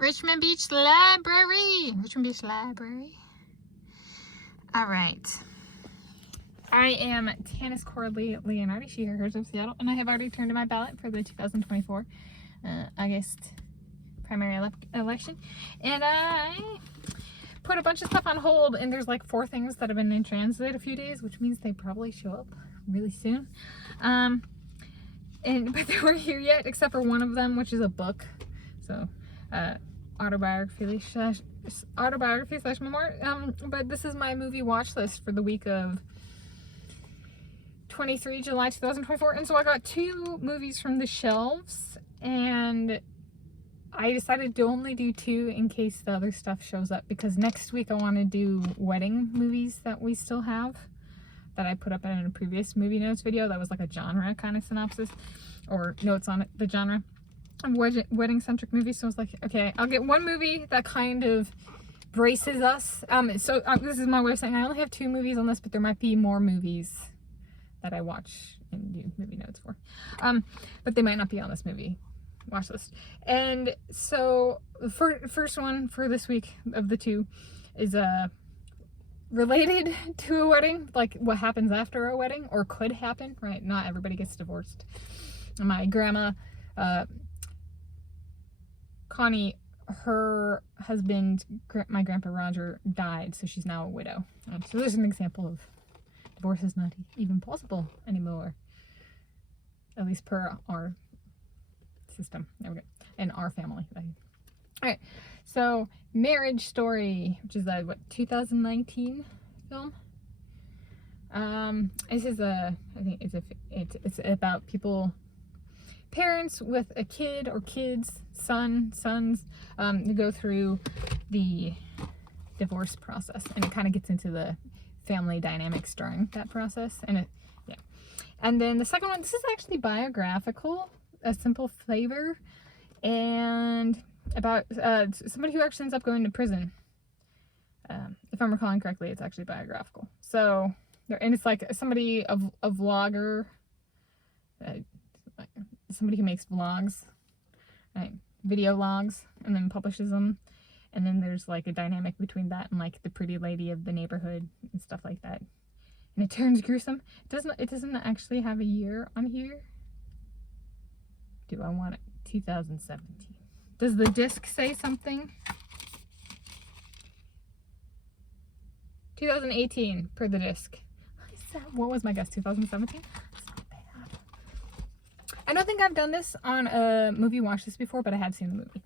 Richmond Beach Library. Richmond Beach Library. All right. I am Tanis Coralee Leonhardi, she, her, hers of Seattle, and I have already turned in my ballot for the 2024 August primary election. And I put a bunch of stuff on hold, and there's like 4 things that have been in transit a few days, which means they probably show up really soon. But they weren't here yet, except for one of them, which is a book. So, autobiography slash memoir. But this is my movie watch list for the week of 23 July 2024. And so I got 2 movies from the shelves, and I decided to only do 2 in case the other stuff shows up, because next week I want to do wedding movies that we still have, that I put up in a previous movie notes video that was like a genre kind of synopsis, or notes on the genre of wedding centric movies. So I was like, okay, I'll get one movie that kind of braces us. This is my way of saying I only have 2 movies on this, but there might be more movies that I watch and do movie notes for. But they might not be on this movie watch list. And so the first one for this week of the 2 is related to a wedding, like what happens after a wedding, or could happen, right? Not everybody gets divorced. My grandma, Connie, her husband, my grandpa Roger, died, so she's now a widow. So there's an example of divorce is not even possible anymore, at least per our system. There we go. In our family. All right, so Marriage Story, which is a 2019 film. This is I think it's about parents with a kid or kids, sons, who go through the divorce process, and it kind of gets into the family dynamics during that process. And and then the second one, this is actually biographical, A Simple Flavor, and about somebody who actually ends up going to prison. If I'm recalling correctly, it's actually biographical. So, and it's like somebody, a vlogger, somebody who makes vlogs, right? Video logs, and then publishes them. And then there's like a dynamic between that and like the pretty lady of the neighborhood and stuff like that. And it turns gruesome. It doesn't actually have a year on here. Do I want it? 2017. Does the disc say something? 2018 per the disc. What was my guess? 2017? That's not bad. I don't think I've done this on a movie watch list before, but I have seen the movie.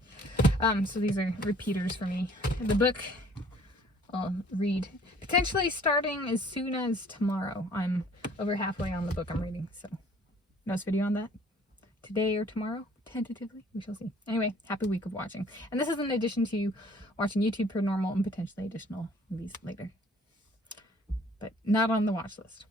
So these are repeaters for me. The book I'll read potentially starting as soon as tomorrow. I'm over halfway on the book I'm reading, so notes video on that today or tomorrow, tentatively. We shall see. Anyway, happy week of watching. And this is in addition to watching YouTube per normal and potentially additional movies later, but not on the watch list.